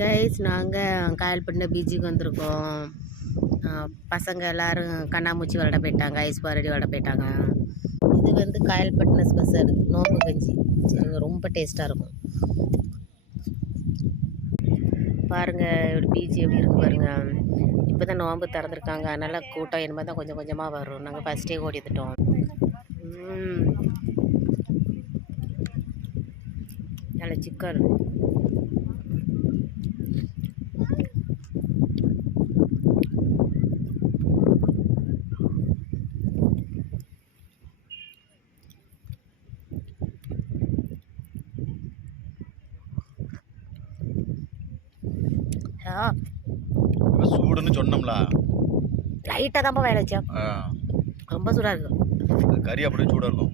Guys நாங்கள் காயல்பட்டின பீச்சுக்கு வந்திருக்கோம். பசங்க எல்லோரும் கண்ணாமூச்சி விளாட போயிட்டாங்க, ஐஸ் பாரடி விளாட போயிட்டாங்க. இது வந்து காயல்பட்டின ஸ்பெஷல் நோம்பு கஞ்சி. ரொம்ப டேஸ்ட்டாக இருக்கும். பாருங்கள் இப்படி பீச் எப்படி இருக்கு பாருங்கள். இப்போ தான் நோம்பு திறந்துருக்காங்க, அதனால் கூட்டம் இனிமேல் தான் கொஞ்சம் கொஞ்சமாக வரும். நாங்கள் ஃபஸ்ட்டே ஓடித்துட்டோம். நல்ல சிக்கன். சூடுன்னு சொன்னோம்ல, லைட்டாக தான் வேலை வச்சா, ரொம்ப சூடாக இருக்கும். கறி அப்படியே சூடாக இருக்கும்.